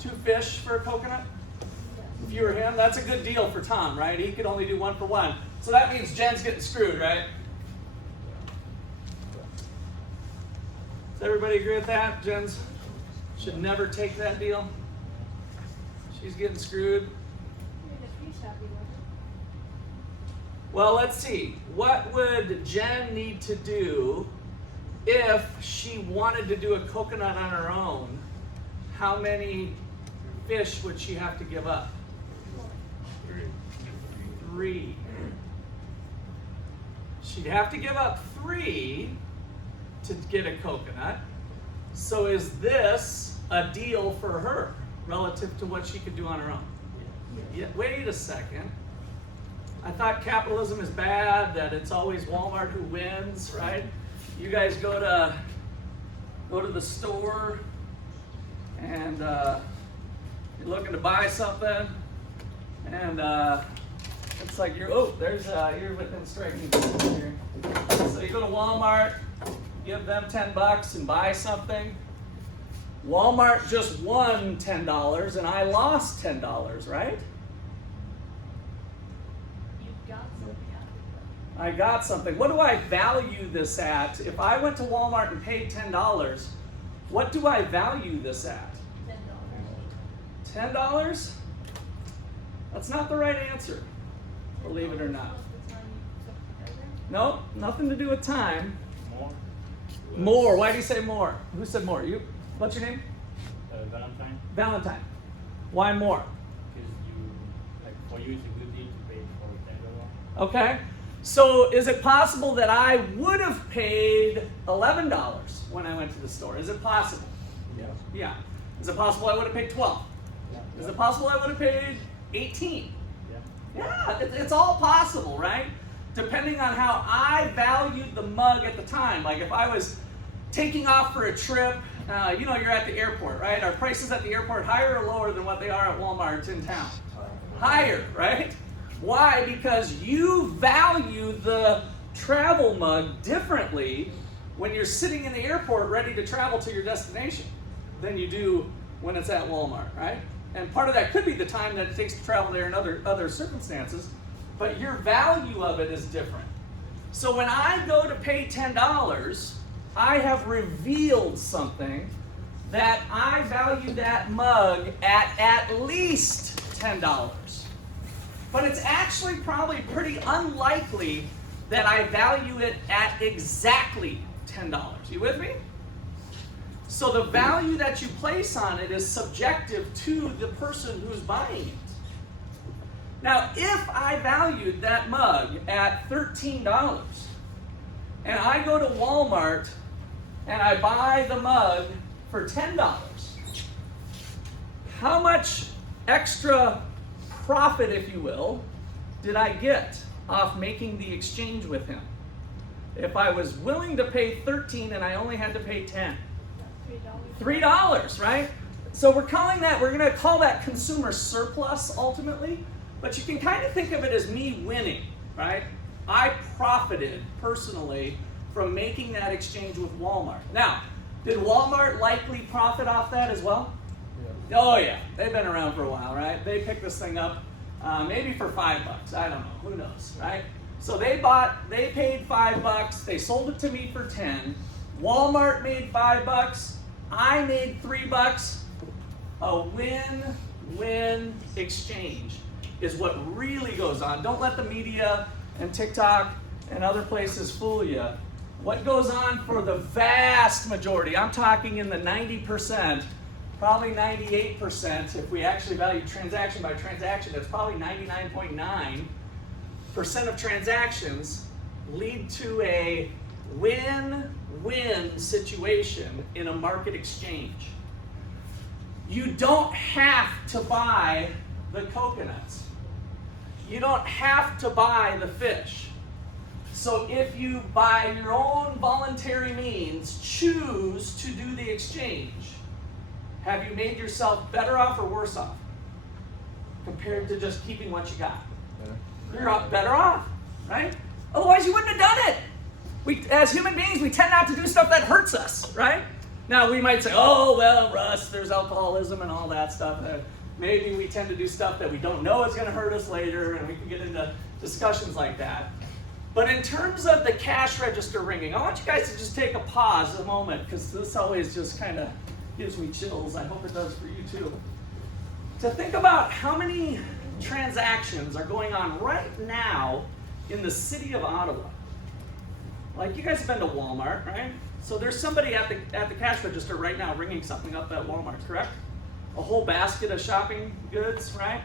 2 fish for a coconut? If you were him, that's a good deal for Tom, right? He could only do 1 for 1. So that means Jen's getting screwed, right? Does everybody agree with that? Jen's should never take that deal. She's getting screwed. Well, let's see. What would Jen need to do if she wanted to do a coconut on her own? How many fish would she have to give up? 3. She'd have to give up 3 to get a coconut. So is this a deal for her relative to what she could do on her own? Yeah, wait a second. I thought capitalism is bad, that it's always Walmart who wins, right? You guys go to the store and you're looking to buy something, and it's like you're within striking distance here. So you go to Walmart, give them $10 and buy something. Walmart just won $10 and I lost $10, right? I got something. What do I value this at? If I went to Walmart and paid $10, what do I value this at? $10. $10? That's not the right answer, believe it or not. Nope, nothing to do with time. More. Why do you say more? Who said more? You? What's your name? Valentine. Valentine. Why more? Because for you it's a good deal to pay for $10. Okay. So is it possible that I would have paid $11 when I went to the store? Is it possible? Yeah. Yeah. Is it possible I would have paid 12? Yeah. Is it possible I would have paid 18? Yeah. Yeah, it's all possible, right? Depending on how I valued the mug at the time. Like if I was taking off for a trip, you're at the airport, right? Are prices at the airport higher or lower than what they are at Walmart in town? Higher, right? Why? Because you value the travel mug differently when you're sitting in the airport ready to travel to your destination than you do when it's at Walmart, right? And part of that could be the time that it takes to travel there and other circumstances, but your value of it is different. So when I go to pay $10, I have revealed something that I value that mug at least $10. But it's actually probably pretty unlikely that I value it at exactly $10. You with me? So the value that you place on it is subjective to the person who's buying it. Now, if I valued that mug at $13 and I go to Walmart and I buy the mug for $10, how much extra profit, if you will, did I get off making the exchange with him? If I was willing to pay $13 and I only had to pay $10. $3, right? So we're going to call that consumer surplus ultimately, but you can kind of think of it as me winning, right? I profited personally from making that exchange with Walmart. Now, did Walmart likely profit off that as well? Yeah. Oh yeah, they've been around for a while, right? They picked this thing up maybe for $5. I don't know, who knows, right? So they paid $5, they sold it to me for 10. Walmart made $5, I made $3. A win-win exchange is what really goes on. Don't let the media and TikTok and other places fool you. What goes on for the vast majority, I'm talking in the 90%, probably 98%, if we actually value transaction by transaction, that's probably 99.9% of transactions lead to a win-win situation in a market exchange. You don't have to buy the coconuts. You don't have to buy the fish. So if you, by your own voluntary means, choose to do the exchange, have you made yourself better off or worse off compared to just keeping what you got? You're better off, right? Otherwise you wouldn't have done it. As human beings, we tend not to do stuff that hurts us, right? Now we might say, oh, well, Russ, there's alcoholism and all that stuff. Maybe we tend to do stuff that we don't know is going to hurt us later, and we can get into discussions like that. But in terms of the cash register ringing, I want you guys to just take a pause a moment, because this always just kind of gives me chills. I hope it does for you too. To think about how many transactions are going on right now in the city of Ottawa. Like, you guys have been to Walmart, right? So there's somebody at the cash register right now ringing something up at Walmart, correct? A whole basket of shopping goods, right?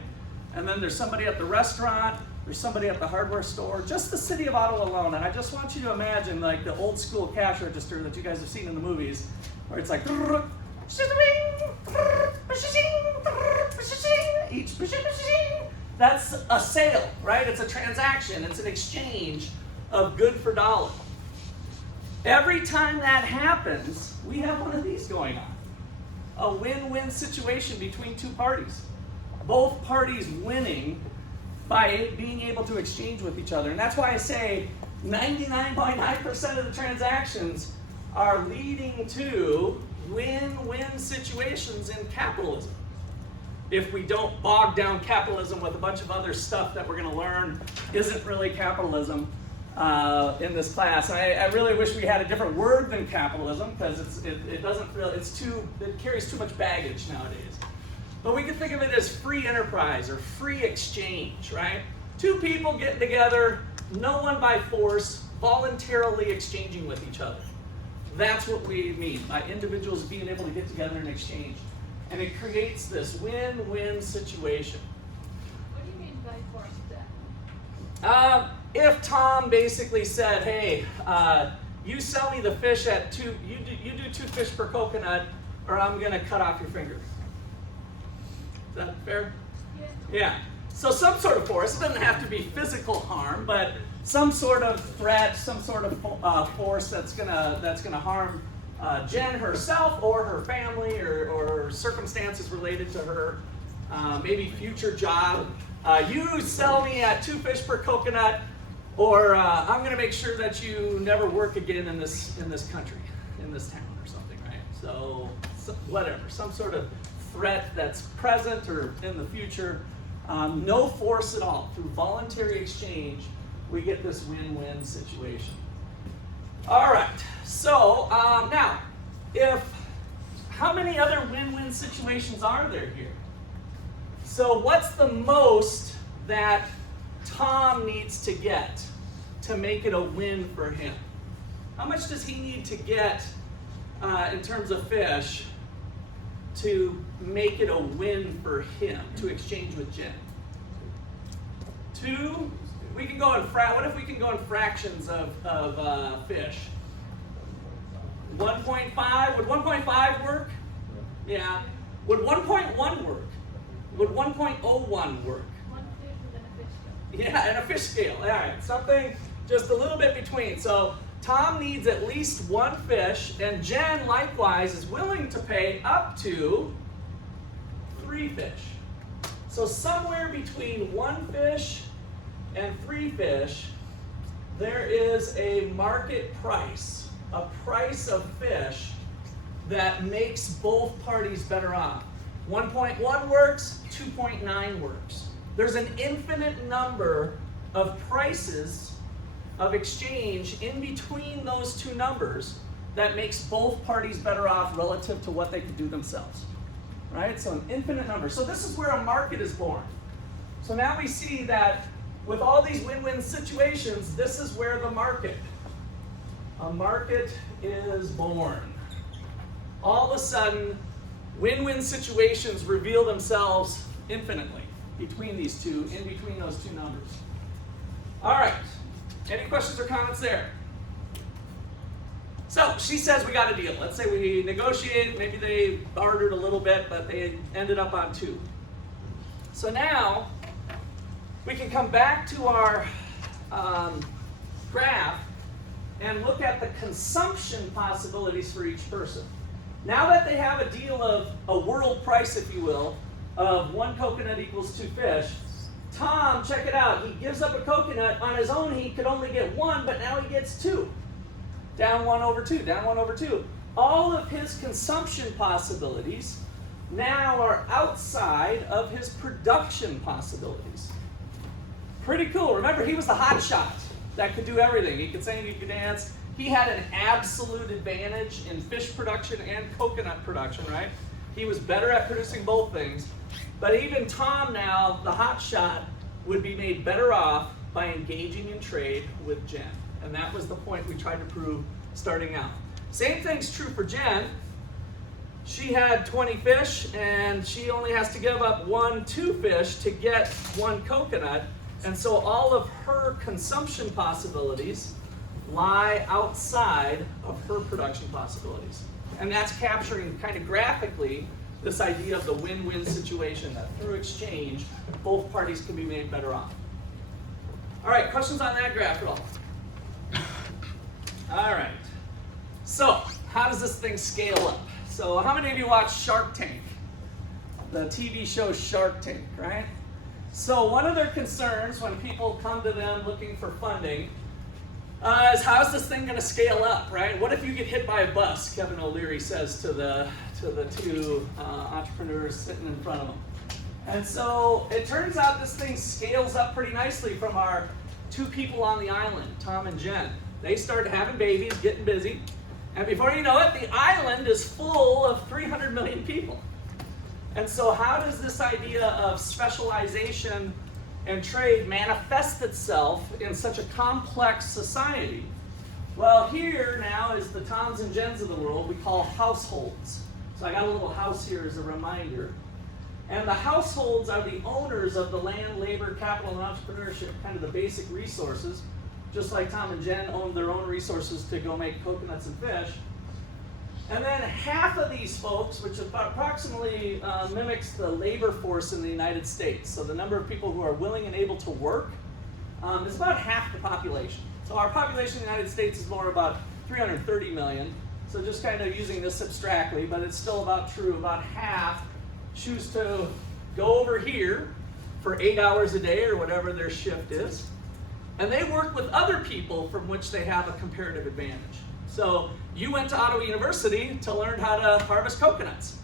And then there's somebody at the restaurant, there's somebody at the hardware store, just the city of Ottawa alone. And I just want you to imagine like the old school cash register that you guys have seen in the movies, where it's like, that's a sale, right? It's a transaction, it's an exchange of good for dollar. Every time that happens, we have one of these going on. A win-win situation between two parties. Both parties winning by being able to exchange with each other. And that's why I say 99.9% of the transactions are leading to win-win situations in capitalism. If we don't bog down capitalism with a bunch of other stuff that we're going to learn isn't really capitalism in this class. I really wish we had a different word than capitalism, because it carries too much baggage nowadays. But we can think of it as free enterprise or free exchange, right? Two people getting together, no one by force, voluntarily exchanging with each other. That's what we mean by individuals being able to get together and exchange. And it creates this win-win situation. What do you mean by force then? If Tom basically said, hey, you sell me the fish at you do 2 fish per coconut, or I'm going to cut off your finger. Is that fair? Yeah. So some sort of force. It doesn't have to be physical harm, but some sort of threat, some sort of force that's gonna harm Jen herself or her family or circumstances related to her, maybe future job. You sell me at 2 fish per coconut, or I'm going to make sure that you never work again in this country, in this town or something, right? So whatever, some sort of threat that's present or in the future. No force at all. Through voluntary exchange, we get this win-win situation. All right, so now, how many other win-win situations are there here? So what's the most that Tom needs to get to make it a win for him? How much does he need to get in terms of fish to make it a win for him to exchange with Jen? 2. We can go in what if we can go in fractions of fish? 1.5. Would 1.5 work? Yeah. Would 1.1 work? Would 1.01 work? 1 fish within a fish scale. Yeah, and a fish scale. All right, something just a little bit between. So Tom needs at least 1 fish, and Jen likewise is willing to pay up to 3 fish. So somewhere between 1 fish and 3 fish, there is a market price, a price of fish that makes both parties better off. 1.1 works, 2.9 works. There's an infinite number of prices of exchange in between those two numbers that makes both parties better off relative to what they could do themselves. Right? So an infinite number. So this is where a market is born. So now we see that with all these win-win situations, this is where a market is born. All of a sudden, win-win situations reveal themselves infinitely between these two, in between those two numbers. All right, any questions or comments there? So she says we got a deal. Let's say we negotiated, maybe they bartered a little bit, but they ended up on 2. So now we can come back to our graph and look at the consumption possibilities for each person. Now that they have a deal of a world price, if you will, of 1 coconut equals 2 fish, Tom, check it out, he gives up a coconut. On his own, he could only get 1, but now he gets 2. Down 1 over 2, down 1 over 2. all of his consumption possibilities now are outside of his production possibilities. Pretty cool. Remember, he was the hot shot that could do everything. He could sing, he could dance. He had an absolute advantage in fish production and coconut production, right? He was better at producing both things. But even Tom now, the hot shot, would be made better off by engaging in trade with Jen. And that was the point we tried to prove starting out. Same thing's true for Jen. She had 20 fish, and she only has to give up 2 fish to get 1 coconut. And so all of her consumption possibilities lie outside of her production possibilities. And that's capturing kind of graphically this idea of the win-win situation, that through exchange, both parties can be made better off. All right, questions on that graph at all? All right. So, how does this thing scale up? So, how many of you watch Shark Tank? The TV show Shark Tank, right? So, one of their concerns when people come to them looking for funding is how's this thing going to scale up, right? What if you get hit by a bus? Kevin O'Leary says to the 2 entrepreneurs sitting in front of him. And so it turns out this thing scales up pretty nicely from our 2 people on the island, Tom and Jen. They started having babies, getting busy, and before you know it, the island is full of 300 million people. And so how does this idea of specialization and trade manifest itself in such a complex society? Well, here now is the Toms and Jens of the world we call households. So I got a little house here as a reminder. And the households are the owners of the land, labor, capital, and entrepreneurship, kind of the basic resources, just like Tom and Jen own their own resources to go make coconuts and fish. And then half of these folks, which approximately mimics the labor force in the United States, so the number of people who are willing and able to work, is about half the population. So our population in the United States is more about 330 million. So just kind of using this abstractly, but it's still about true. About half choose to go over here for 8 hours a day or whatever their shift is. And they work with other people from which they have a comparative advantage. So you went to Ottawa University to learn how to harvest coconuts.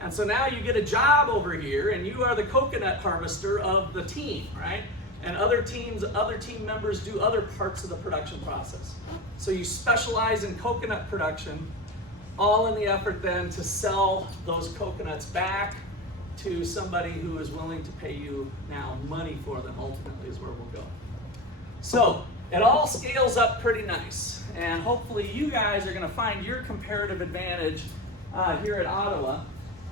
And so now you get a job over here and you are the coconut harvester of the team, right? And other team members do other parts of the production process. So you specialize in coconut production, all in the effort then to sell those coconuts back to somebody who is willing to pay you now money for them, ultimately is where we'll go. So it all scales up pretty nice. And hopefully you guys are going to find your comparative advantage here at Ottawa.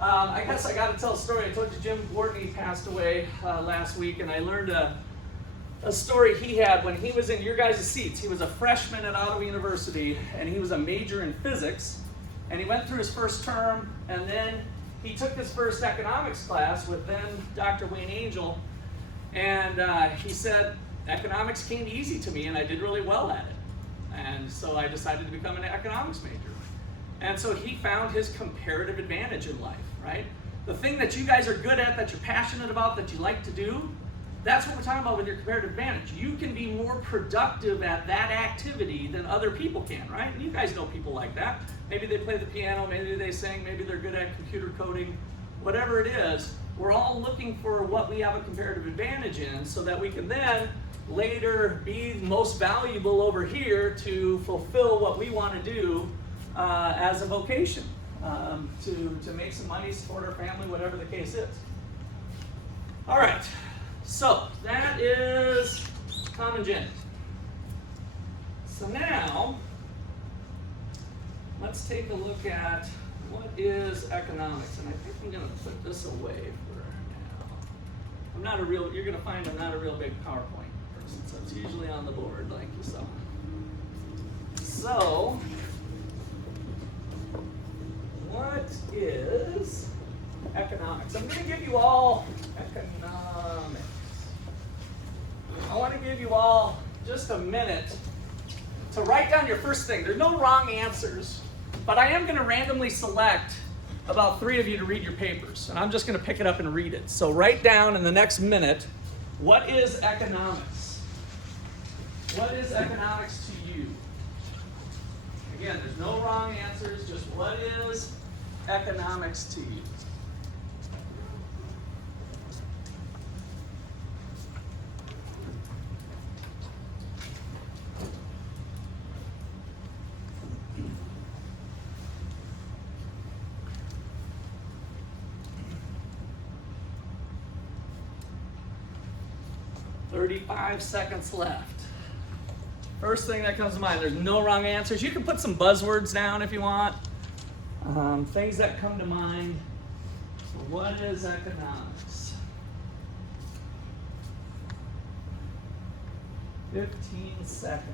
I guess I got to tell a story. I told you Jim Gortney passed away last week, and I learned a story he had when he was in your guys' seats. He was a freshman at Ottawa University, and he was a major in physics. And he went through his first term, and then he took his first economics class with then Dr. Wayne Angel. And he said, economics came easy to me, and I did really well at it. And so I decided to become an economics major. And so he found his comparative advantage in life, right? The thing that you guys are good at, that you're passionate about, that you like to do, that's what we're talking about with your comparative advantage. You can be more productive at that activity than other people can, right? And you guys know people like that. Maybe they play the piano, maybe they sing, maybe they're good at computer coding, whatever it is. We're all looking for what we have a comparative advantage in so that we can then later be most valuable over here to fulfill what we want to do as a vocation, to make some money, support our family, whatever the case is. All right, so that is Tom and Jen. So now, let's take a look at what is economics. And I think I'm going to put this away for now. You're going to find I'm not a real big PowerPoint person, so it's usually on the board like you saw. So, what is economics? I'm going to give you all economics. I want to give you all just a minute to write down your first thing. There's no wrong answers, but I am going to randomly select about 3 of you to read your papers, and I'm just going to pick it up and read it. So write down in the next minute, what is economics? What is economics to you? Again, there's no wrong answers, just what is economics to you? "35 seconds left." First thing that comes to mind, there's no wrong answers. You can put some buzzwords down if you want. Things that come to mind. What is economics? 15 seconds.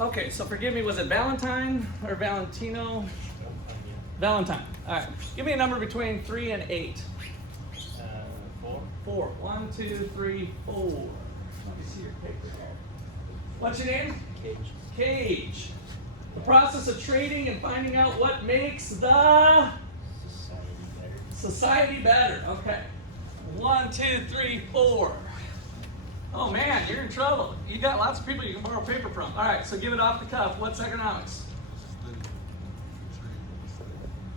Okay, so forgive me, was it Valentine or Valentino? Valentine. All right. Give me a number between 3 and 8. 4. 4. 1, 2, 3, 4. Let me see your paper here. What's your name? Cage. Cage. The process of trading and finding out what makes the society better. Okay. 1, 2, 3, 4. Oh man, you're in trouble. You got lots of people you can borrow paper from. All right, so give it off the cuff. What's economics?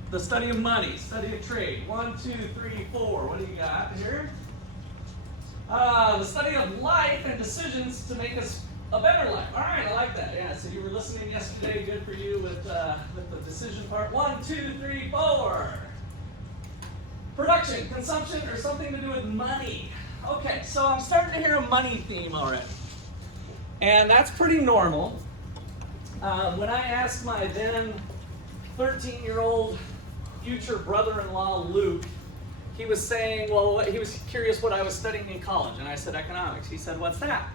The study of money, study of trade. 1, 2, 3, 4. What do you got here? The study of life and decisions to make us a better life. All right, I like that. Yeah, so you were listening yesterday. Good for you with the decision part. 1, 2, 3, 4. Production, consumption, or something to do with money. Okay, so I'm starting to hear a money theme already. And that's pretty normal. When I asked my then 13-year-old future brother-in-law, Luke, he was saying, well, he was curious what I was studying in college. And I said, economics. He said, what's that?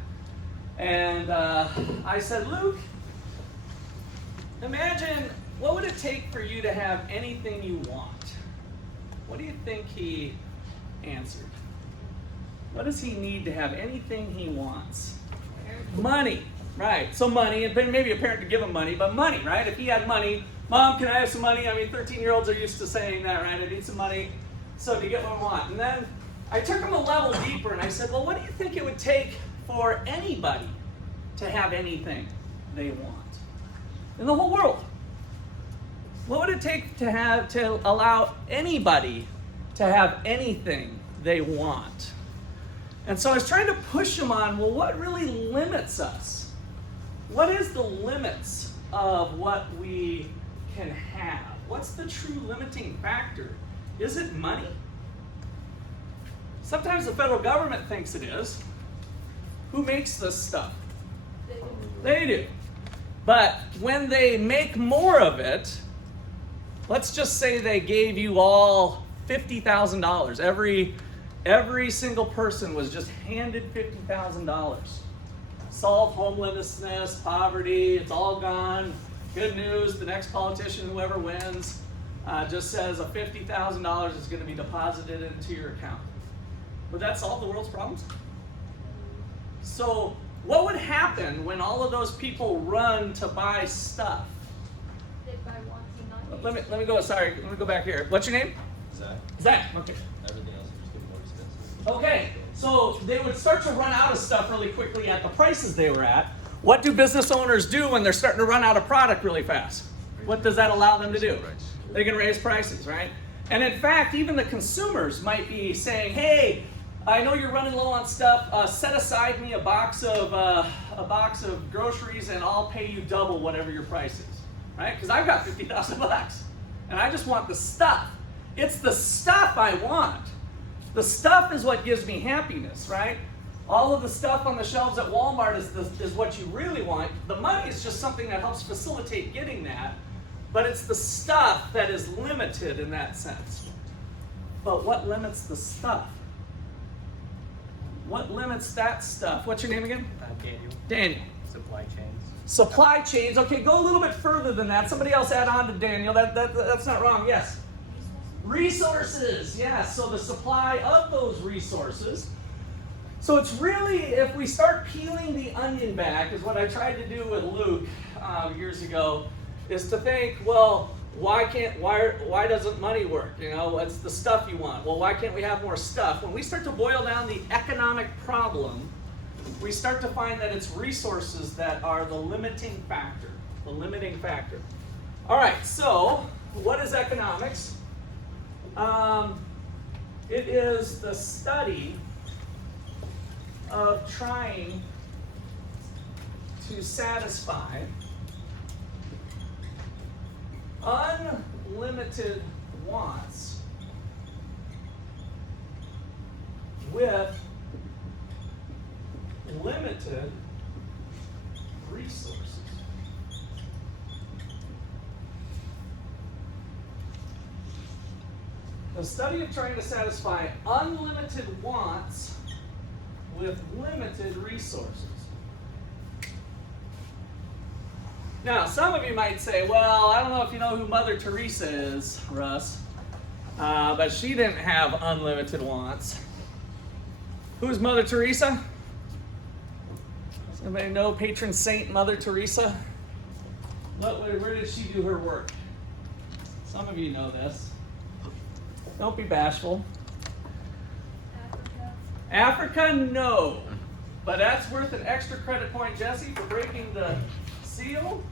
And I said, Luke, imagine, what would it take for you to have anything you want? What do you think he answered? What does he need to have anything he wants? Money, right? So money, and maybe a parent could give him money, but money, right? If he had money, Mom, can I have some money? I mean, 13-year-olds are used to saying that, right? I need some money, so to get what I want. And then I took him a level deeper, and I said, well, what do you think it would take for anybody to have anything they want in the whole world? What would it take to allow anybody to have anything they want? And so I was trying to push him on, well, what really limits us? What is the limits of what we can have? What's the true limiting factor? Is it money? Sometimes the federal government thinks it is. Who makes this stuff? They do. But when they make more of it, let's just say they gave you all $50,000. Every single person was just handed $50,000. Solve homelessness, poverty, it's all gone. Good news, the next politician, whoever wins, just says a $50,000 is going to be deposited into your account. Would that solve the world's problems? So what would happen when all of those people run to buy stuff? They buy wants and not Let me go back here. What's your name? Zach. Zach, okay. Everything else is just getting more expensive. Okay, so they would start to run out of stuff really quickly at the prices they were at. What do business owners do when they're starting to run out of product really fast? What does that allow them to do? They can raise prices, right? And in fact, even the consumers might be saying, hey, I know you're running low on stuff. Set aside me a box of groceries and I'll pay you double whatever your price is, right? Because I've got $50,000 and I just want the stuff. It's the stuff I want. The stuff is what gives me happiness, right? All of the stuff on the shelves at Walmart is what you really want. The money is just something that helps facilitate getting that, but it's the stuff that is limited in that sense. But what limits the stuff? What limits that stuff? What's your name again? Daniel. Daniel. Supply chains. Supply chains. Okay, go a little bit further than that. Somebody else add on to Daniel. That's not wrong. Yes. Resources. Yes. So the supply of those resources. So it's really, if we start peeling the onion back, is what I tried to do with Luke years ago, is to think, well, why doesn't money work? You know, what's the stuff you want? Well, why can't we have more stuff? When we start to boil down the economic problem, we start to find that it's resources that are the limiting factor. The limiting factor. All right, so what is economics? It is the study of trying to satisfy unlimited wants with limited resources. The study of trying to satisfy unlimited wants with limited resources. Now, some of you might say, well, I don't know if you know who Mother Teresa is, Russ, but she didn't have unlimited wants. Who's Mother Teresa? Does anybody know patron saint Mother Teresa? Where did she do her work? Some of you know this. Don't be bashful. Africa, no. But that's worth an extra credit point, Jesse, for breaking the seal.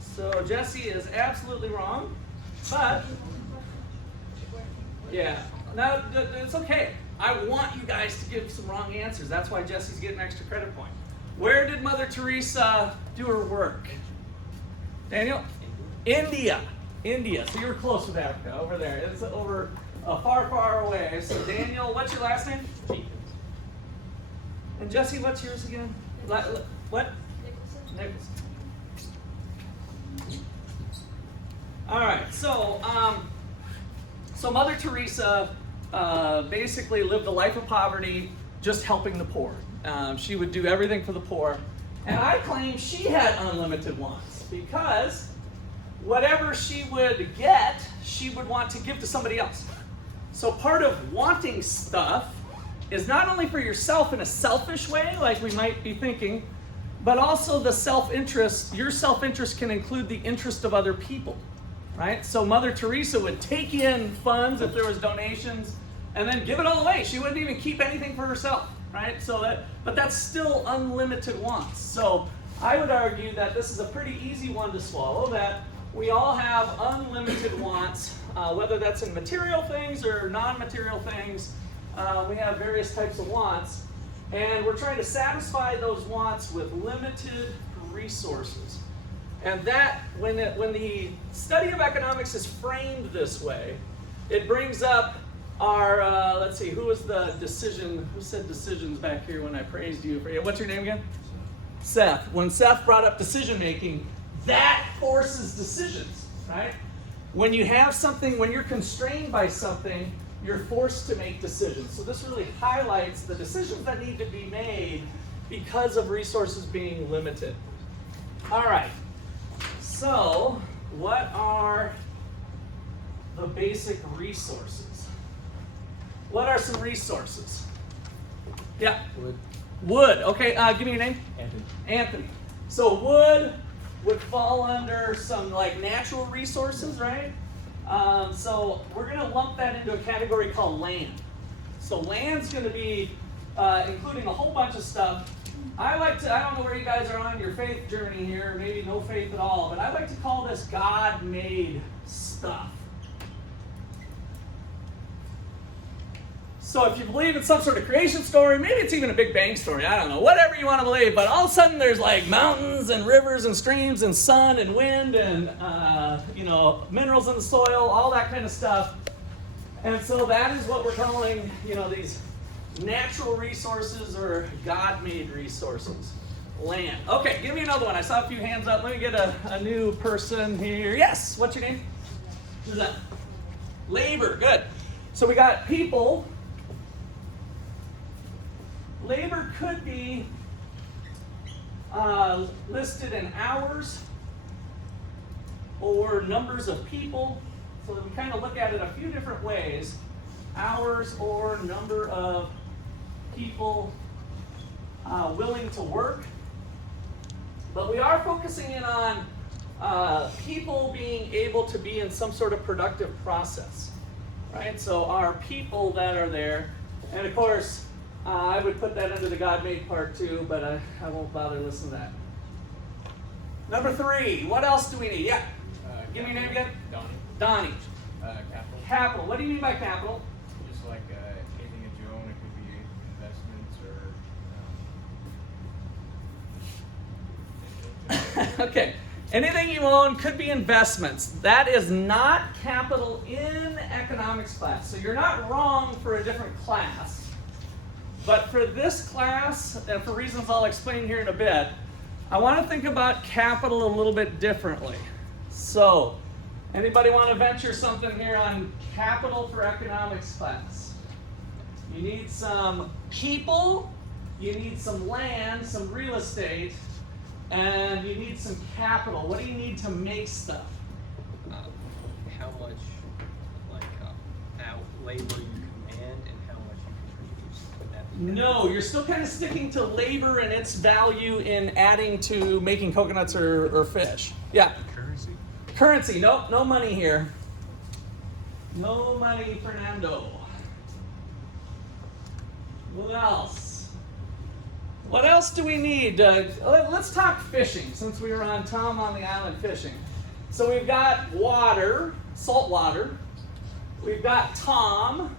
So Jesse is absolutely wrong. But, yeah, no, it's okay. I want you guys to give some wrong answers. That's why Jesse's getting an extra credit point. Where did Mother Teresa do her work? Daniel? India. India. So you're close with Africa, over there. It's over far, far away. So Daniel, what's your last name? And Jesse, what's yours again? What? Nicholson. All right. So Mother Teresa basically lived a life of poverty, just helping the poor. She would do everything for the poor, and I claim she had unlimited wants because whatever she would get, she would want to give to somebody else. So part of wanting stuff is not only for yourself in a selfish way, like we might be thinking, but also the self-interest. Your self-interest can include the interest of other people, right? So Mother Teresa would take in funds if there was donations and then give it all away. She wouldn't even keep anything for herself, right? But that's still unlimited wants. So I would argue that this is a pretty easy one to swallow, that we all have unlimited wants, whether that's in material things or non-material things. We have various types of wants, and we're trying to satisfy those wants with limited resources. And that, when the study of economics is framed this way, it brings up our, let's see, who said decisions back here when I praised you? What's your name again? Seth. When Seth brought up decision making, that forces decisions, right? When you have something, when you're constrained by something, you're forced to make decisions. So this really highlights the decisions that need to be made because of resources being limited. All right, so what are the basic resources? What are some resources? Yeah? Wood. Okay, give me your name. Anthony. So wood would fall under some like natural resources, right? So we're going to lump that into a category called land. So land's going to be including a whole bunch of stuff. I don't know where you guys are on your faith journey here, maybe no faith at all, but I like to call this God-made stuff. So if you believe in some sort of creation story, maybe it's even a Big Bang story, I don't know, whatever you want to believe, but all of a sudden there's like mountains and rivers and streams and sun and wind and minerals in the soil, all that kind of stuff. And so that is what we're calling, these natural resources or God-made resources. Land. Okay, give me another one. I saw a few hands up. Let me get a new person here. Yes, what's your name? Who's that? Labor, good. So we got people. Labor could be listed in hours or numbers of people. So we kind of look at it a few different ways. Hours or number of people willing to work. But we are focusing in on people being able to be in some sort of productive process, right? So our people that are there, and of course, I would put that under the God-made part too, but I won't bother listening to that. Number 3, what else do we need? Yeah, give me a name again. Donnie. Capital. Capital. What do you mean by capital? Just like anything that you own, it could be investments or. Okay. Anything you own could be investments. That is not capital in economics class. So you're not wrong for a different class. But for this class, and for reasons I'll explain here in a bit, I want to think about capital a little bit differently. So, anybody want to venture something here on capital for economics class? You need some people, you need some land, some real estate, and you need some capital. What do you need to make stuff? How much, like, labor you command and how much you can produce? Would that be No, you're still kind of sticking to labor and its value in adding to making coconuts or fish. Yeah. currency? Currency. Nope, no money here. No money, Fernando. What else? What else do we need? Let's talk fishing, since we were on Tom on the Island fishing. So we've got water, salt water. We've got Tom.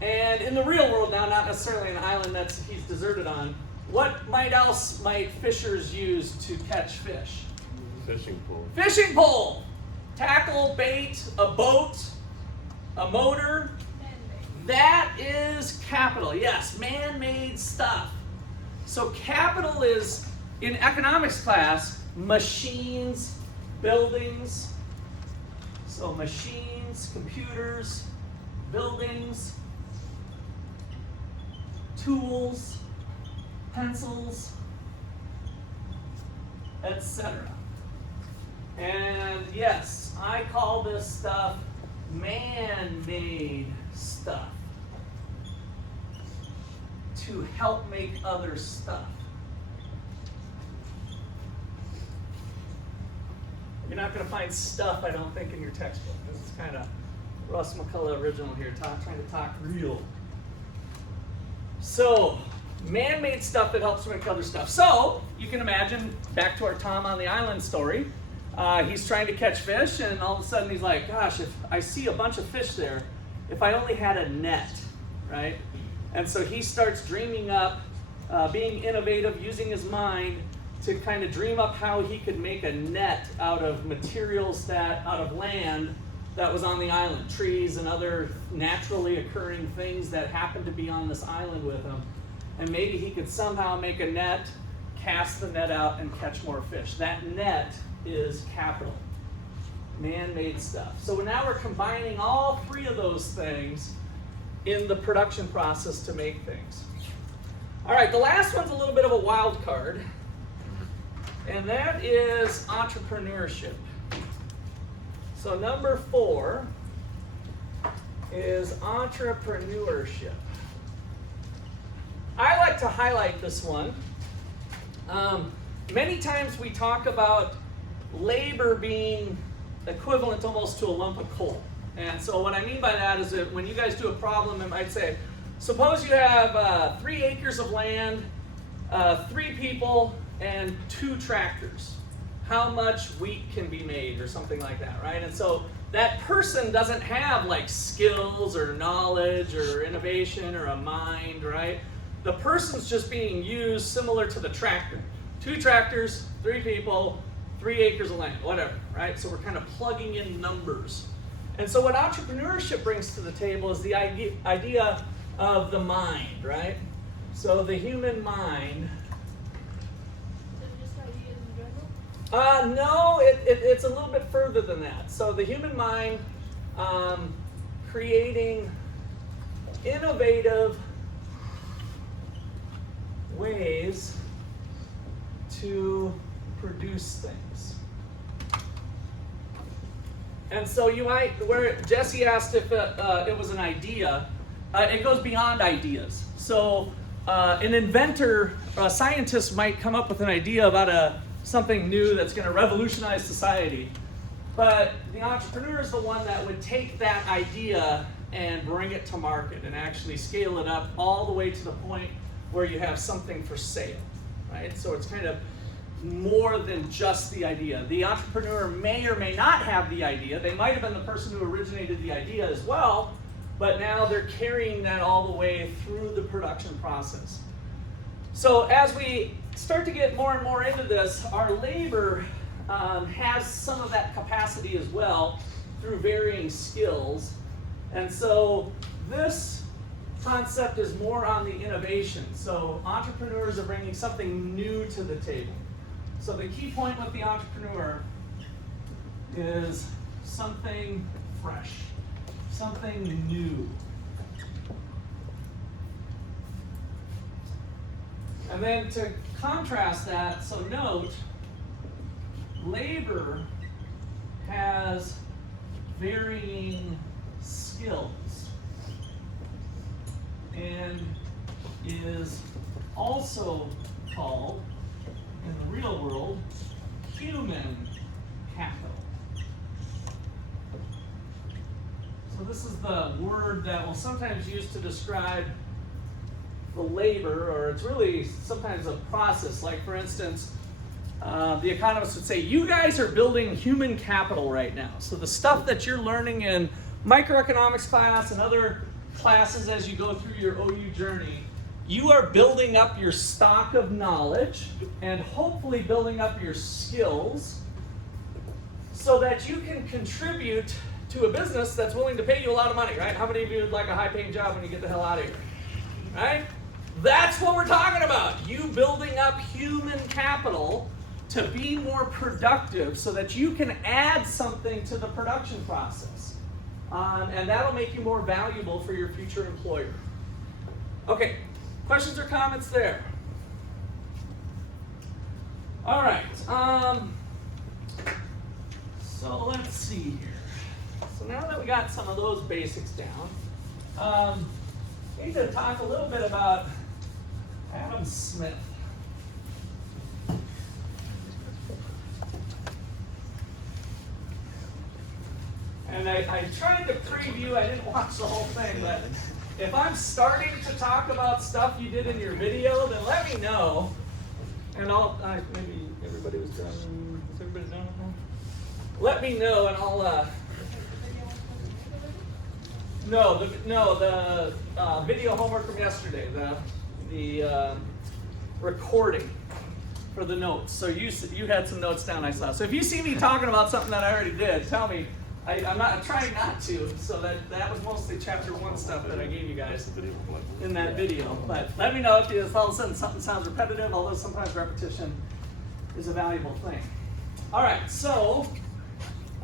And in the real world now, not necessarily an island that he's deserted on, what else might fishers use to catch fish? Fishing pole. Fishing pole, tackle, bait, a boat, a motor. Man-made. That is capital. Yes, man-made stuff. So capital is, in economics class, machines, buildings. So machines, computers, buildings, tools, pencils, etc. And yes, I call this stuff man-made stuff to help make other stuff. You're not going to find stuff, I don't think, in your textbook. This is kind of Russ McCullough original here, trying to talk real. So, man-made stuff that helps make other stuff. So, you can imagine, back to our Tom on the Island story, he's trying to catch fish, and all of a sudden he's like, gosh, if I see a bunch of fish there, if I only had a net, right? And so he starts dreaming up, being innovative, using his mind to kind of dream up how he could make a net out of materials out of land that was on the island, trees and other naturally occurring things that happened to be on this island with him. And maybe he could somehow make a net, cast the net out, and catch more fish. That net is capital, man-made stuff. So now we're combining all 3 of those things in the production process to make things. All right, the last one's a little bit of a wild card, and that is entrepreneurship. So number 4 is entrepreneurship. I like to highlight this one. Many times we talk about labor being equivalent almost to a lump of coal. And so what I mean by that is that when you guys do a problem, it might say, suppose you have 3 acres of land, 3 people, and 2 tractors. How much wheat can be made or something like that, right? And so that person doesn't have like skills or knowledge or innovation or a mind, right? The person's just being used similar to the tractor. 2 tractors, 3 people, 3 acres of land, whatever, right? So we're kind of plugging in numbers. And so what entrepreneurship brings to the table is the idea of the mind, right? So the human mind. So just ideas in general? No, it's a little bit further than that. So the human mind creating innovative ways to produce things. And so you might, where Jesse asked if it was an idea, it goes beyond ideas. So an inventor, a scientist might come up with an idea about something new that's going to revolutionize society. But the entrepreneur is the one that would take that idea and bring it to market and actually scale it up all the way to the point where you have something for sale, right? So it's kind of more than just the idea. The entrepreneur may or may not have the idea. They might have been the person who originated the idea as well, but now they're carrying that all the way through the production process. So as we start to get more and more into this, our labor has some of that capacity as well through varying skills. And so this concept is more on the innovation. So entrepreneurs are bringing something new to the table. So the key point with the entrepreneur is something fresh, something new. And then to contrast that, so note, labor has varying skills and is also called, in the real world, human capital. So this is the word that we'll sometimes use to describe the labor, or it's really sometimes a process. Like, for instance, the economists would say, you guys are building human capital right now. So the stuff that you're learning in microeconomics class and other classes as you go through your OU journey, you are building up your stock of knowledge and hopefully building up your skills so that you can contribute to a business that's willing to pay you a lot of money, right? How many of you would like a high-paying job when you get the hell out of here, right? That's what we're talking about. You building up human capital to be more productive so that you can add something to the production process. And that'll make you more valuable for your future employer. Okay, questions or comments there? All right, so let's see here. So now that we got some of those basics down, we need to talk a little bit about Adam Smith. And I tried to preview, I didn't watch the whole thing, but if I'm starting to talk about stuff you did in your video, then let me know. And maybe everybody was done. Is everybody done? Let me know and I'll, the video homework from yesterday, the recording for the notes. So you had some notes down, I saw. So if you see me talking about something that I already did, tell me. I'm trying not to, so that was mostly chapter 1 stuff that I gave you guys in that video. But let me know if all of a sudden something sounds repetitive, although sometimes repetition is a valuable thing. All right, so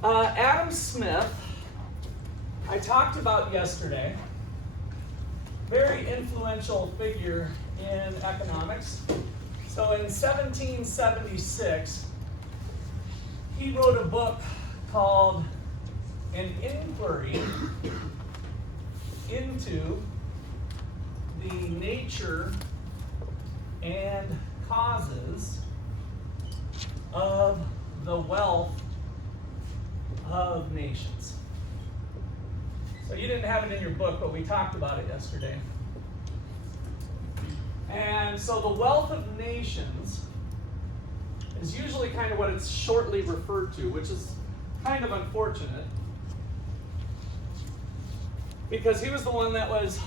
Adam Smith, I talked about yesterday, very influential figure in economics. So in 1776, he wrote a book called An Inquiry into the Nature and Causes of the Wealth of Nations. So you didn't have it in your book, but we talked about it yesterday. And so the wealth of nations is usually kind of what it's shortly referred to, which is kind of unfortunate, because he was the one that was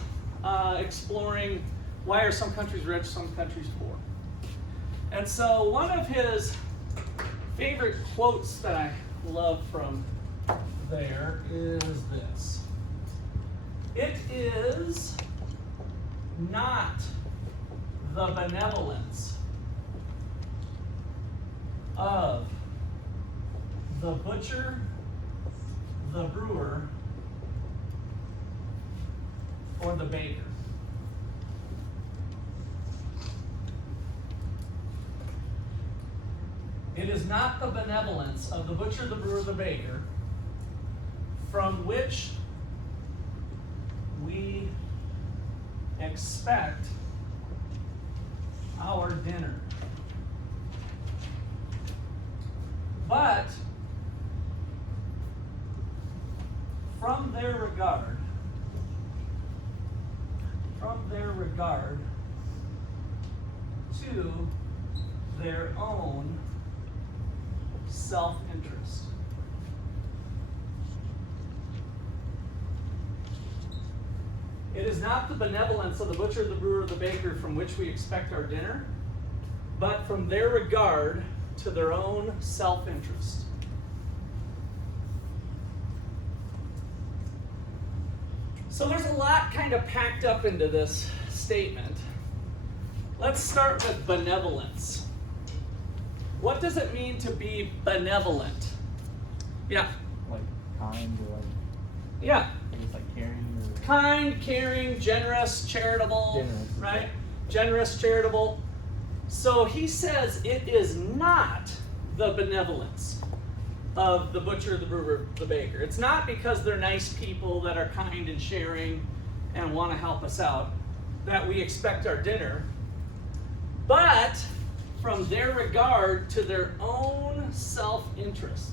exploring why are some countries rich, some countries poor. And so one of his favorite quotes that I love from there is this: "It is not the benevolence of the butcher, the brewer, or the baker." It is not the benevolence of the butcher, the brewer, the baker from which we expect our dinner. But from their regard to their own self-interest. It is not the benevolence of the butcher, the brewer, the baker from which we expect our dinner, but from their regard to their own self-interest. So there's a lot kind of packed up into this statement. Let's start with benevolence. What does it mean to be benevolent? Yeah. Like kind or like, Yeah. I guess like caring or Kind, caring, generous, charitable, Generous. right? Generous, charitable. So he says it is not the benevolence of the butcher, the brewer, the baker. It's not because they're nice people that are kind and sharing and want to help us out that we expect our dinner, but from their regard to their own self-interest.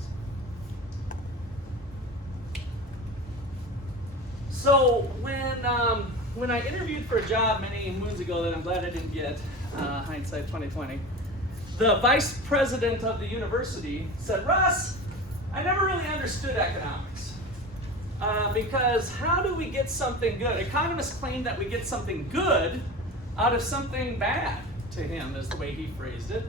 So when I interviewed for a job many moons ago that I'm glad I didn't get, hindsight 2020, the vice president of the university said, Russ, I never really understood economics because how do we get something good? Economists claim that we get something good out of something bad, to him is the way he phrased it.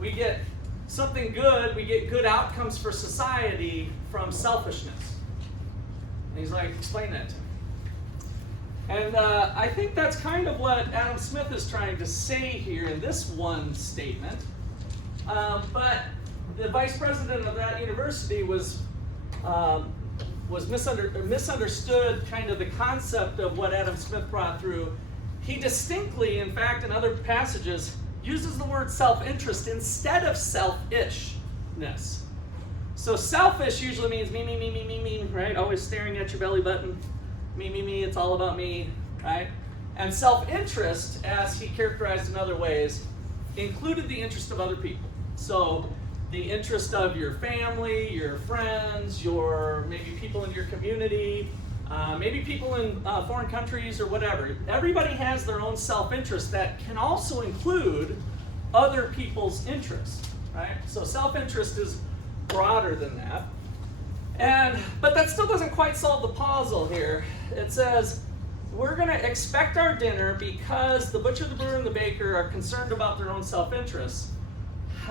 We get something good, we get good outcomes for society from selfishness. And he's like, explain that to me. And I think that's kind of what Adam Smith is trying to say here in this one statement. But the vice president of that university was misunderstood kind of the concept of what Adam Smith brought through. He distinctly, in fact, in other passages, uses the word self-interest instead of selfishness. So selfish usually means me, right? Always staring at your belly button. Me, it's all about me, right? And self-interest, as he characterized in other ways, included the interest of other people. So the interest of your family, your friends, maybe people in your community, maybe people in foreign countries or whatever. Everybody has their own self-interest that can also include other people's interests, right? So self-interest is broader than that. But that still doesn't quite solve the puzzle here. It says, we're going to expect our dinner because the butcher, the brewer, and the baker are concerned about their own self-interest.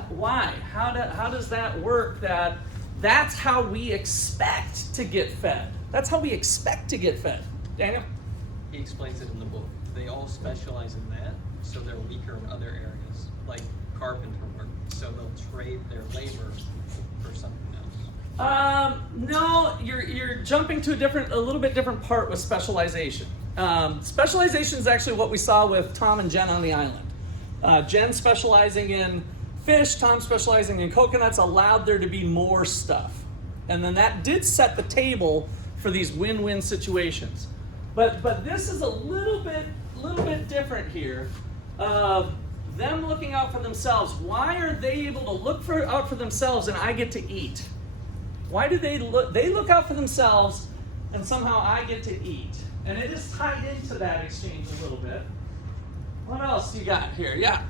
Why? How does that work? That's how we expect to get fed. That's how we expect to get fed. Daniel? He explains it in the book. They all specialize in that, so they're weaker in other areas, like carpenter work. So they'll trade their labor for something else. No, you're jumping to a little bit different part with specialization. Specialization is actually what we saw with Tom and Jen on the island. Jen specializing in fish, Tom specializing in coconuts allowed there to be more stuff. And then that did set the table for these win-win situations. But this is a little bit different here. Them looking out for themselves. Why are they able to look out for themselves and I get to eat? Why do they look out for themselves and somehow I get to eat? And it is tied into that exchange a little bit. What else you got here? Yeah.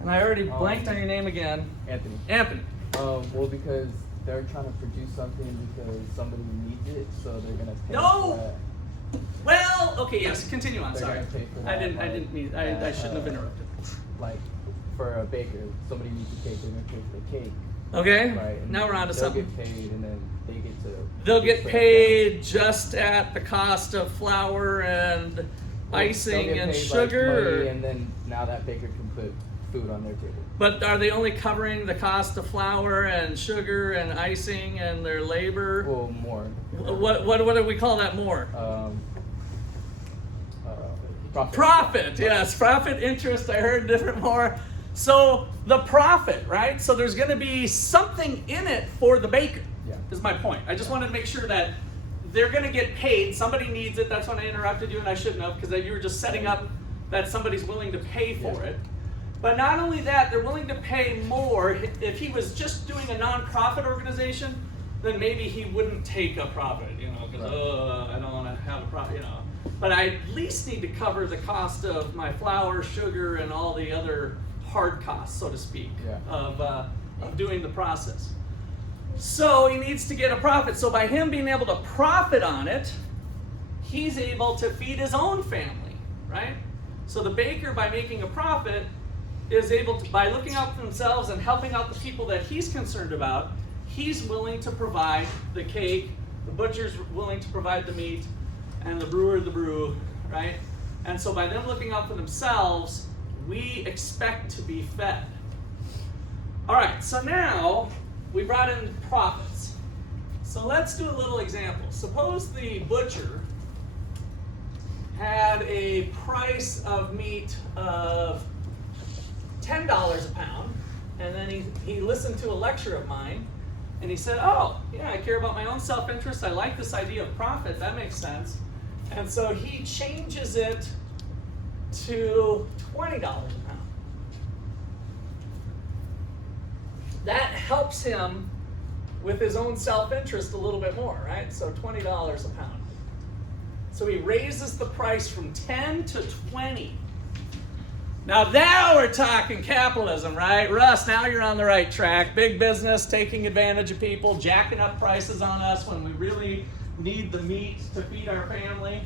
And I already blanked on your name again. Anthony. Well, because they're trying to produce something because somebody needs it, so they're gonna pay No! for that. Well, okay, yes, continue on. They're Sorry. gonna pay for I that, didn't mean I shouldn't have interrupted. Like for a baker, somebody needs a cake, they're gonna pay for the cake. Okay. Right. And Now we're on to they'll something. get paid, and then they get to. They'll get put it paid just at the cost of flour and down. icing They'll get and paid, sugar. like, money, Or, and then now that baker can put food on their table. but are they only covering the cost of flour and sugar and icing and their labor? Well, more. What do we call that more? Profit. Profit, yes, profit, interest, I heard different more. So the profit, right? So there's going to be something in it for the baker, Yeah. is my point. I just wanted to make sure that they're going to get paid. Somebody needs it. That's when I interrupted you, and I shouldn't have, because you were just setting up that somebody's willing to pay for it. But not only that, they're willing to pay more. If he was just doing a nonprofit organization, then maybe he wouldn't take a profit, because I don't want to have a profit, But I at least need to cover the cost of my flour, sugar, and all the other hard costs, so to speak, of doing the process. So he needs to get a profit. So by him being able to profit on it, he's able to feed his own family, right? So the baker, by making a profit, is able to, by looking out for themselves and helping out the people that he's concerned about, he's willing to provide the cake, the butcher's willing to provide the meat, and the brewer the brew, right? And so by them looking out for themselves, we expect to be fed. All right, so now we brought in profits. So let's do a little example. Suppose the butcher had a price of meat of $10 a pound, and then he listened to a lecture of mine, and he said, oh, yeah, I care about my own self-interest. I like this idea of profit. That makes sense. And so he changes it to $20 a pound. That helps him with his own self-interest a little bit more, right? So $20 a pound. So he raises the price from 10 to 20. Now we're talking capitalism, right? Russ, now you're on the right track. Big business taking advantage of people, jacking up prices on us when we really need the meat to feed our family.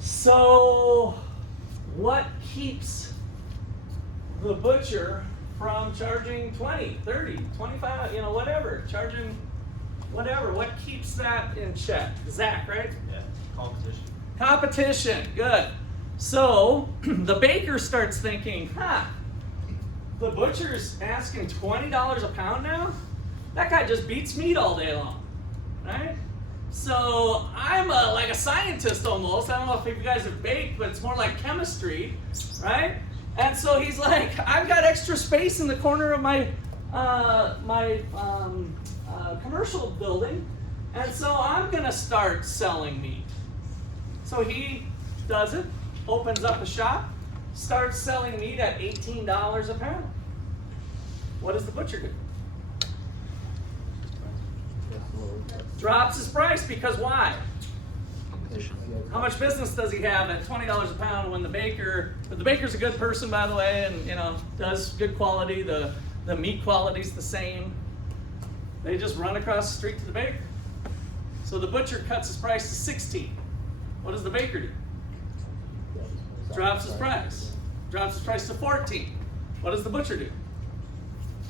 So what keeps the butcher from charging 20, 30, 25, whatever, charging whatever? What keeps that in check? Zach, right? Yeah, competition. Competition, good. So the baker starts thinking, the butcher's asking $20 a pound now? That guy just beats meat all day long, right? So I'm like a scientist almost. I don't know if you guys have baked, but it's more like chemistry, right? And so he's like, I've got extra space in the corner of my commercial building, and so I'm gonna start selling meat. So he does it. Opens up a shop, starts selling meat at $18 a pound. What does the butcher do? Drops his price, because why? How much business does he have at $20 a pound when the baker's a good person, by the way, and does good quality, the meat quality's the same. They just run across the street to the baker. So the butcher cuts his price to 16. What does the baker do? Drops his price. Drops his price to 14. What does the butcher do?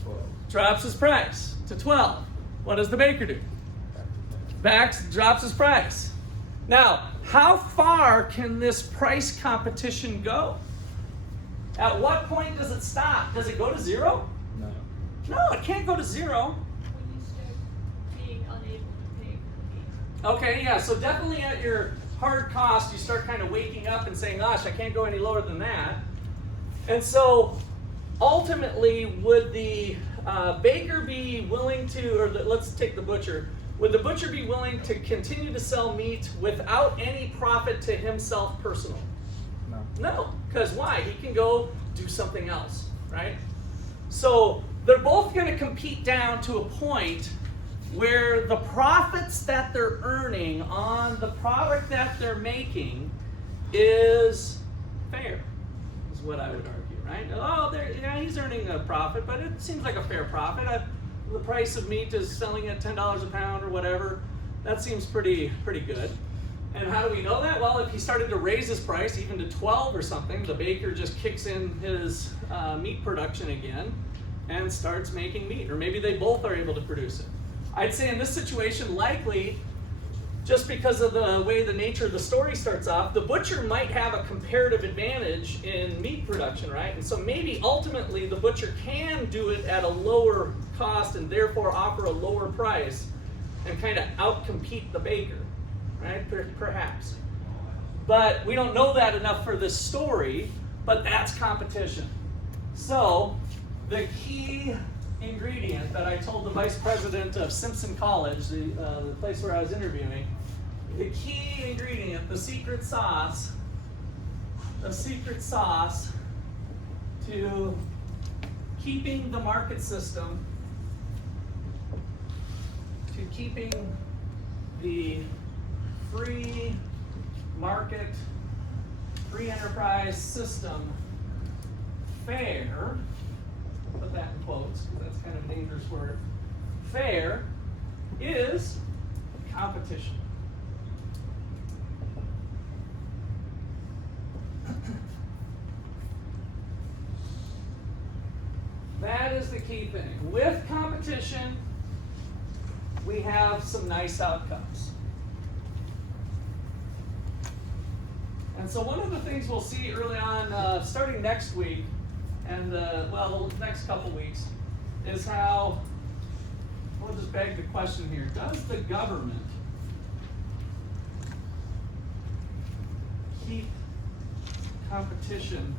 12. Drops his price to 12. What does the baker do? Drops his price. Now, how far can this price competition go? At what point does it stop? Does it go to zero? No. No, it can't go to zero. When you start being unable to pay for the meat. Okay, yeah, so definitely at your hard cost, you start kind of waking up and saying, gosh, I can't go any lower than that. And so ultimately, would the baker be willing to, let's take the butcher, would the butcher be willing to continue to sell meat without any profit to himself personally? No. No, because why? He can go do something else, right? So they're both going to compete down to a point where the profits that they're earning on the product that they're making is fair, is what I would argue, right? Oh, he's earning a profit, but it seems like a fair profit. The price of meat is selling at $10 a pound or whatever. That seems pretty good. And how do we know that? Well, if he started to raise his price even to 12 or something, the baker just kicks in his meat production again and starts making meat. Or maybe they both are able to produce it. I'd say in this situation, likely, just because of the way the nature of the story starts off, the butcher might have a comparative advantage in meat production, right? And so maybe ultimately the butcher can do it at a lower cost and therefore offer a lower price and kind of outcompete the baker, right? Perhaps. But we don't know that enough for this story, but that's competition. So the key ingredient that I told the vice president of Simpson College, the place where I was interviewing, the key ingredient, the secret sauce to keeping the market system, to keeping the free market, free enterprise system fair, put that in quotes because that's kind of a dangerous word, fair, is competition. That is the key thing. With competition, we have some nice outcomes. And so one of the things we'll see early on, starting next week, and the next couple weeks, is how, we'll just beg the question here, does the government keep competition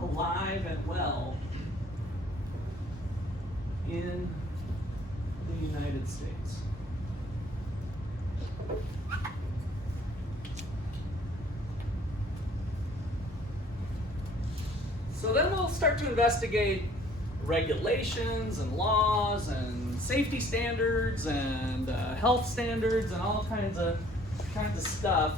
alive and well in the United States? So then we'll start to investigate regulations and laws and safety standards and health standards and all kinds of stuff,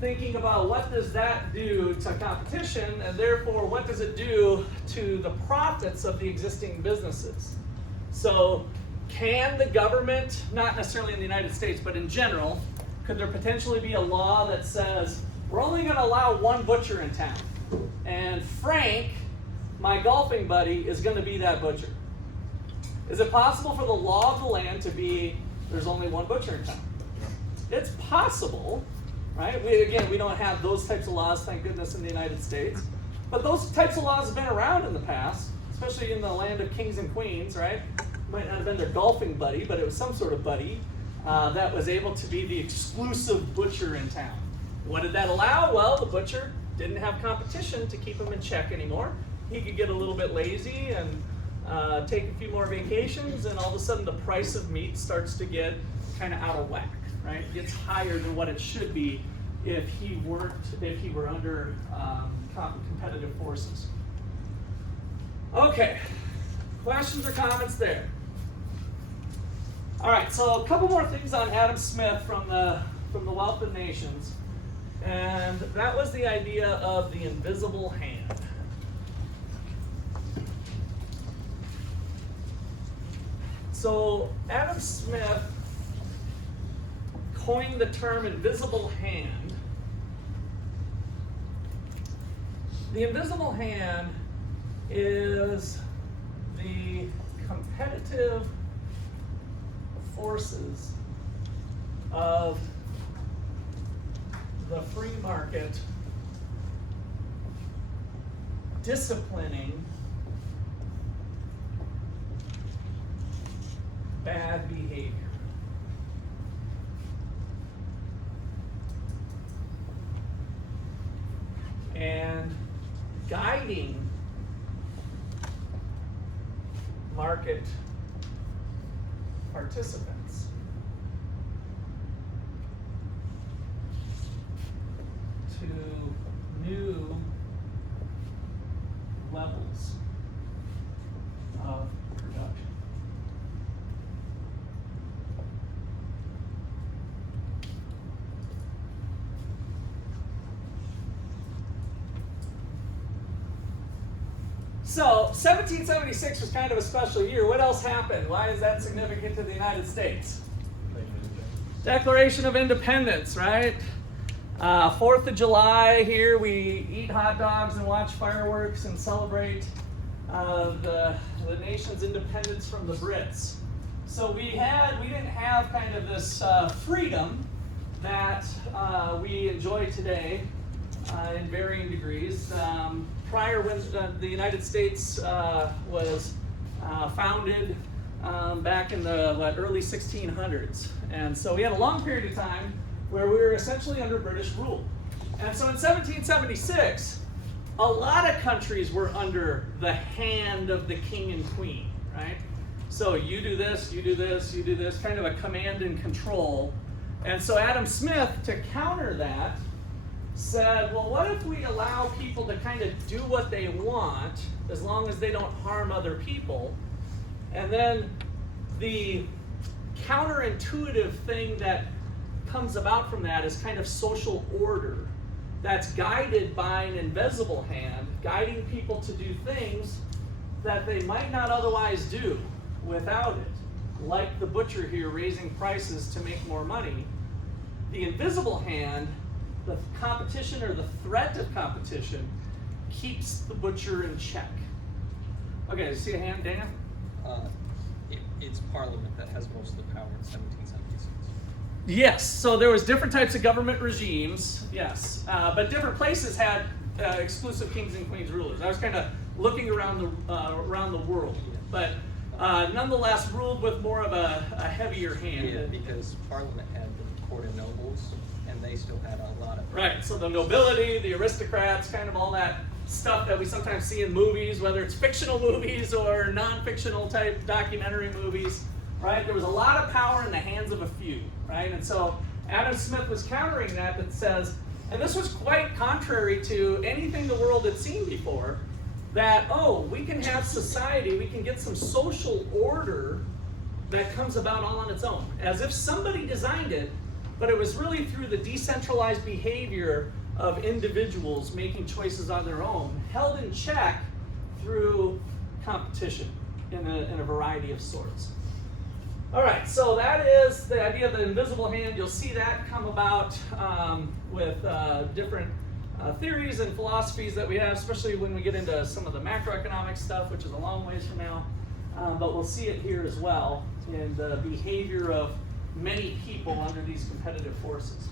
thinking about what does that do to competition, and therefore what does it do to the profits of the existing businesses. So can the government, not necessarily in the United States, but in general, could there potentially be a law that says we're only going to allow one butcher in town, and Frank, my golfing buddy, is going to be that butcher? Is it possible for the law of the land to be there's only one butcher in town? It's possible, right? We don't have those types of laws, thank goodness, in the United States. But those types of laws have been around in the past, especially in the land of kings and queens, right? Might not have been their golfing buddy, but it was some sort of buddy that was able to be the exclusive butcher in town. What did that allow? Well, the butcher didn't have competition to keep him in check anymore. He could get a little bit lazy and take a few more vacations, and all of a sudden the price of meat starts to get kind of out of whack, right? It gets higher than what it should be if he were under competitive forces. Okay, questions or comments there? All right, so a couple more things on Adam Smith from the Wealth of Nations, and that was the idea of the invisible hand. So Adam Smith coined the term invisible hand. The invisible hand is the competitive forces of the free market disciplining bad behavior. And guiding market participants to new levels of production. So 1776 was kind of a special year. What else happened? Why is that significant to the United States? Declaration of Independence, right? 4th of July here, we eat hot dogs and watch fireworks and celebrate the nation's independence from the Brits. So we didn't have kind of this freedom that we enjoy today in varying degrees. Prior, when the United States was founded back in the early 1600s. And so we had a long period of time where we were essentially under British rule. And so in 1776, a lot of countries were under the hand of the king and queen, right? So you do this, you do this, you do this, kind of a command and control. And so Adam Smith, to counter that, said, well, what if we allow people to kind of do what they want as long as they don't harm other people? And then the counterintuitive thing that comes about from that is kind of social order that's guided by an invisible hand, guiding people to do things that they might not otherwise do without it. Like the butcher here raising prices to make more money. The invisible hand, the competition or the threat of competition, keeps the butcher in check. Okay, see a hand, Dan? It's Parliament that has most of the power in 1776. Yes, so there was different types of government regimes, yes, but different places had exclusive kings and queens rulers. I was kind of looking around the world, but nonetheless ruled with more of a heavier hand. Yeah, because Parliament had the court of nobles, and they still had a lot of... Right, so the nobility, the aristocrats, kind of all that stuff that we sometimes see in movies, whether it's fictional movies or non-fictional type documentary movies, right? There was a lot of power in the hands of a few, right? And so Adam Smith was countering that says, and this was quite contrary to anything the world had seen before, that, oh, we can have society, we can get some social order that comes about all on its own. As if somebody designed it, but it was really through the decentralized behavior of individuals making choices on their own, held in check through competition in a variety of sorts. All right, so that is the idea of the invisible hand. You'll see that come about with different theories and philosophies that we have, especially when we get into some of the macroeconomic stuff, which is a long ways from now. But we'll see it here as well in the behavior of many people under these competitive forces.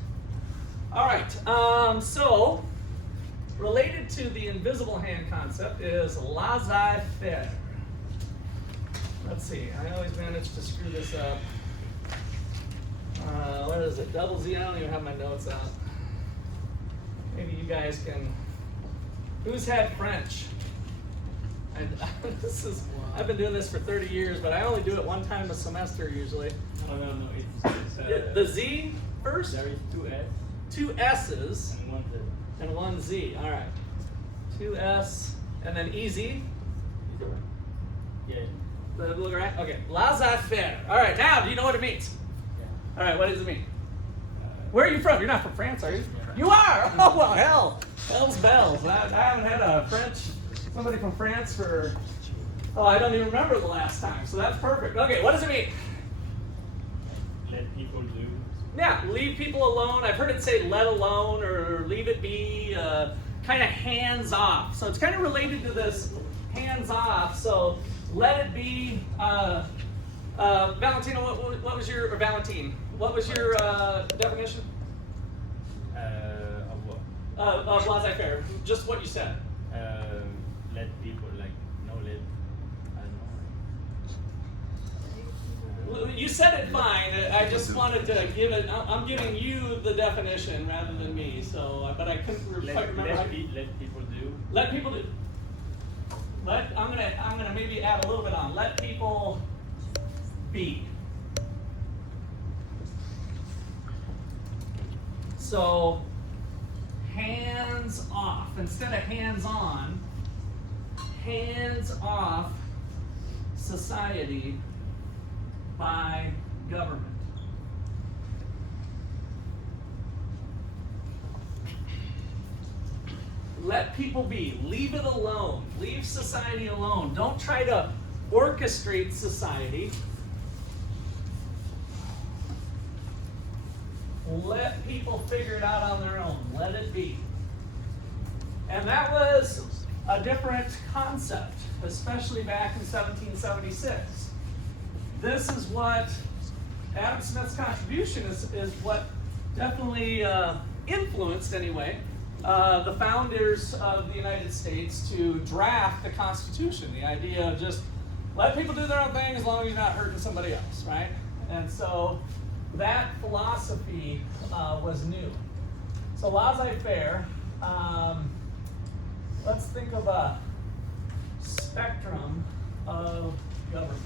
All right, so related to the invisible hand concept is laissez-faire. Let's see, I always manage to screw this up. What is it, double Z? I don't even have my notes out. Maybe you guys can, who's had French? And I've been doing this for 30 years, but I only do it one time a semester usually. No, it's The Z first? there is two S Two S's and one Z. and one Z. All right. 2S and then easy. Yeah. Look right. Okay. Laissez-faire. All right. Now, do you know what it means? Yeah. All right. What does it mean? Where are you from? You're not from France, are you? Yeah. You are. Oh well, hell's bells. I haven't had a somebody from France for. Oh, I don't even remember the last time. So that's perfect. Okay. What does it mean? Let people do. Yeah, leave people alone. I've heard it say let alone or leave it be, kind of hands off. So it's kind of related to this hands off. So let it be. Valentino, what was your, or Valentine, what was your definition? Of what? Of laissez-faire, just what you said. Let people You said it fine. I just wanted to give it. I'm giving you the definition rather than me. So, but I couldn't quite remember. let people do. Let people do. I'm gonna maybe add a little bit on. Let people be. So, hands off instead of hands on. Hands off society by government. Let people be. Leave it alone. Leave society alone. Don't try to orchestrate society. Let people figure it out on their own. Let it be. And that was a different concept, especially back in 1776. This is what Adam Smith's contribution is what definitely influenced, anyway, the founders of the United States to draft the Constitution. The idea of just let people do their own thing as long as you're not hurting somebody else, right? And so that philosophy was new. So laissez-faire let's think of a spectrum of government.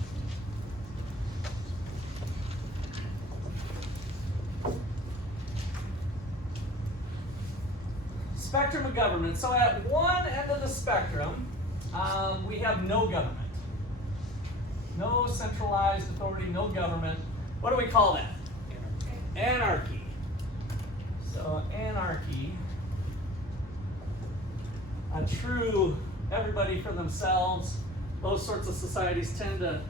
Spectrum of government. So at one end of the spectrum, we have no government. No centralized authority, no government. What do we call that? Anarchy. So anarchy. A true everybody for themselves. Those sorts of societies tend to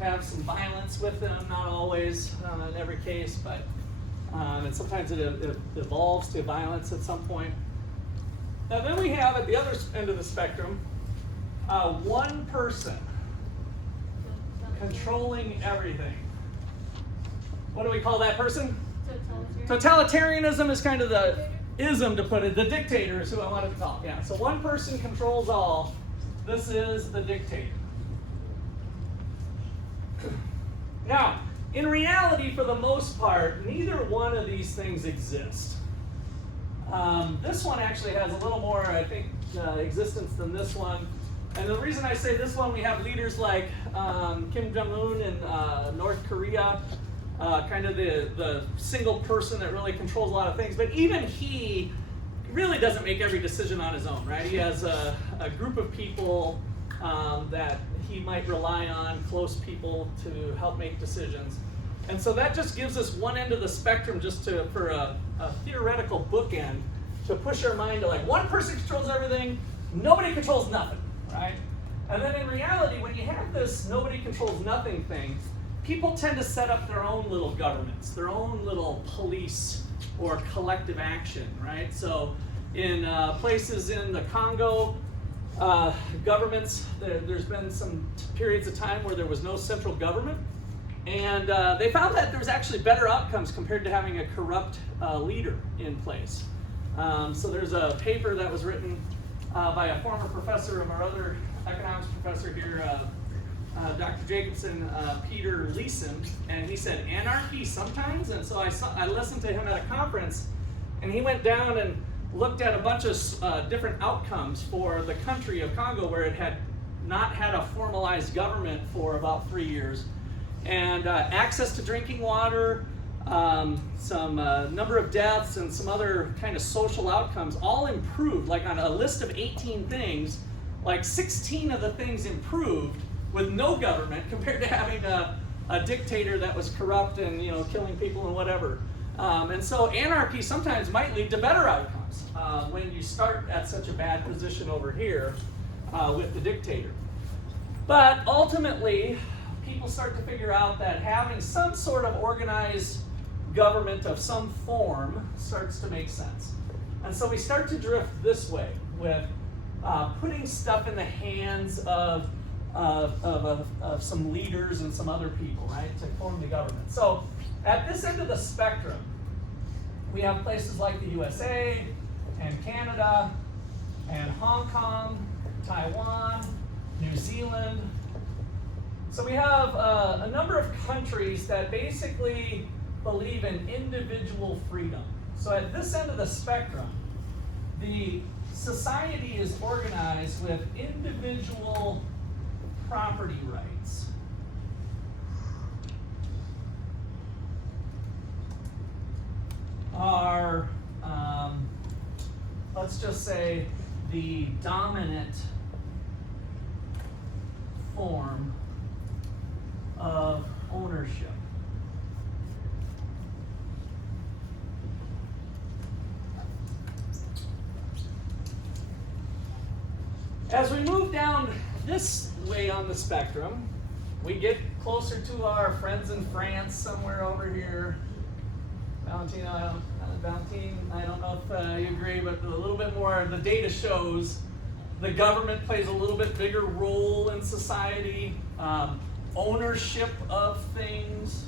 have some violence with them, not always in every case, but and sometimes it evolves to violence at some point. Now then we have at the other end of the spectrum, one person controlling everything. What do we call that person? Totalitarianism is kind of the ism to put it. The dictator is who I wanted to call it. Yeah. So one person controls all. This is the dictator. Now, in reality, for the most part, neither one of these things exist. This one actually has a little more, I think, existence than this one. And the reason I say this one, we have leaders like Kim Jong-un in North Korea, kind of the single person that really controls a lot of things. But even he really doesn't make every decision on his own, right? He has a group of people that he might rely on, close people, to help make decisions. And so that just gives us one end of the spectrum just for a theoretical bookend to push our mind to like one person controls everything, nobody controls nothing, right? And then in reality, when you have this nobody controls nothing thing, people tend to set up their own little governments, their own little police or collective action, right? So in places in the Congo, governments, there's been some periods of time where there was no central government. And they found that there was actually better outcomes compared to having a corrupt leader in place. So there's a paper that was written by a former professor of our other economics professor here, Dr. Jacobson, Peter Leeson, and he said anarchy sometimes. And so I listened to him at a conference, and he went down and looked at a bunch of different outcomes for the country of Congo, where it had not had a formalized government for about 3 years. And access to drinking water, some number of deaths, and some other kind of social outcomes all improved. Like on a list of 18 things, like 16 of the things improved with no government compared to having a dictator that was corrupt and killing people and whatever. And so anarchy sometimes might lead to better outcomes when you start at such a bad position over here with the dictator. But ultimately, people start to figure out that having some sort of organized government of some form starts to make sense. And so we start to drift this way with putting stuff in the hands of some leaders and some other people, right, to form the government. So at this end of the spectrum, we have places like the USA and Canada and Hong Kong, Taiwan, New Zealand. So we have a number of countries that basically believe in individual freedom. So at this end of the spectrum, the society is organized with individual property rights. Are, let's just say, the dominant form of ownership. As we move down this way on the spectrum, we get closer to our friends in France, somewhere over here. Valentine, I don't know if you agree, but a little bit more, the data shows the government plays a little bit bigger role in society, ownership of things.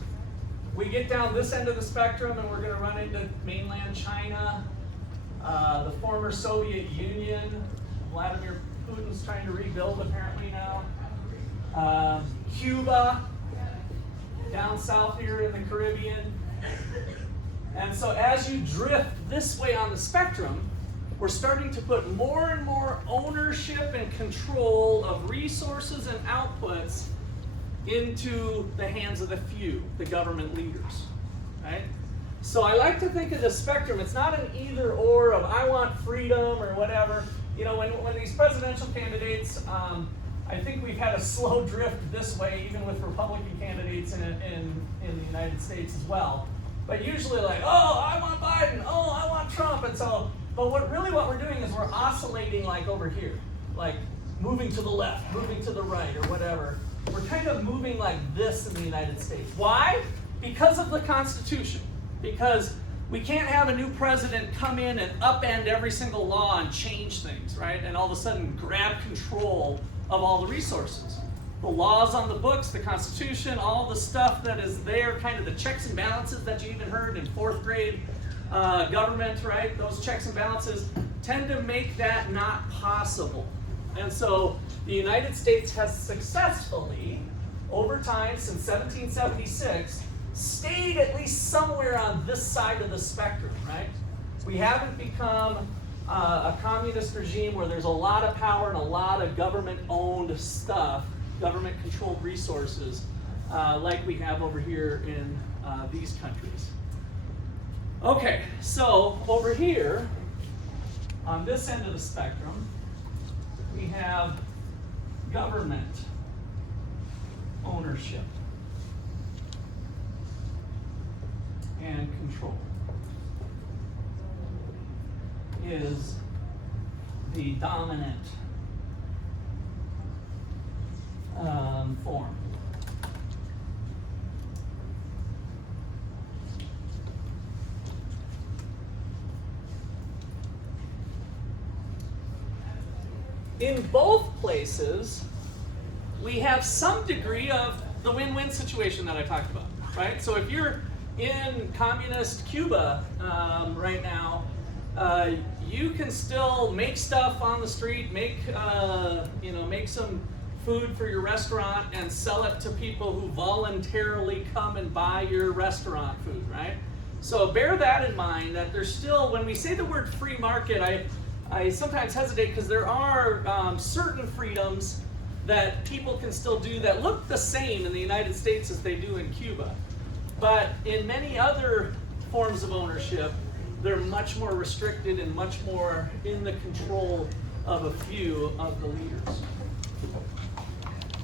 We get down this end of the spectrum and we're going to run into mainland China, the former Soviet Union. Vladimir Putin's trying to rebuild apparently now. Cuba, down south here in the Caribbean. And so as you drift this way on the spectrum, we're starting to put more and more ownership and control of resources and outputs into the hands of the few, the government leaders, right? So I like to think of the spectrum. It's not an either or of I want freedom or whatever. You know, when these presidential candidates, I think we've had a slow drift this way, even with Republican candidates in the United States as well. But usually like, oh, I want Biden, oh, I want Trump, and so, but what we're doing is we're oscillating like over here, like moving to the left, moving to the right, or whatever. We're kind of moving like this in the United States. Why? Because of the Constitution. Because we can't have a new president come in and upend every single law and change things, right? And all of a sudden grab control of all the resources. The laws on the books, the Constitution, all the stuff that is there, kind of the checks and balances that you even heard in 4th grade government, right? Those checks and balances tend to make that not possible. And so the United States has successfully, over time since 1776, stayed at least somewhere on this side of the spectrum, right? We haven't become a communist regime where there's a lot of power and a lot of government-owned stuff, government-controlled resources, like we have over here in these countries. Okay, so over here, on this end of the spectrum, we have government ownership and control is the dominant form. In both places, we have some degree of the win-win situation that I talked about, right? So if you're in communist Cuba right now, you can still make stuff on the street, make some food for your restaurant and sell it to people who voluntarily come and buy your restaurant food, right? So bear that in mind, that there's still, when we say the word free market, I sometimes hesitate because there are certain freedoms that people can still do that look the same in the United States as they do in Cuba. But in many other forms of ownership, they're much more restricted and much more in the control of a few of the leaders.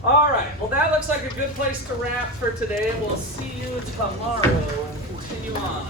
All right, well that looks like a good place to wrap for today. We'll see you tomorrow and continue on.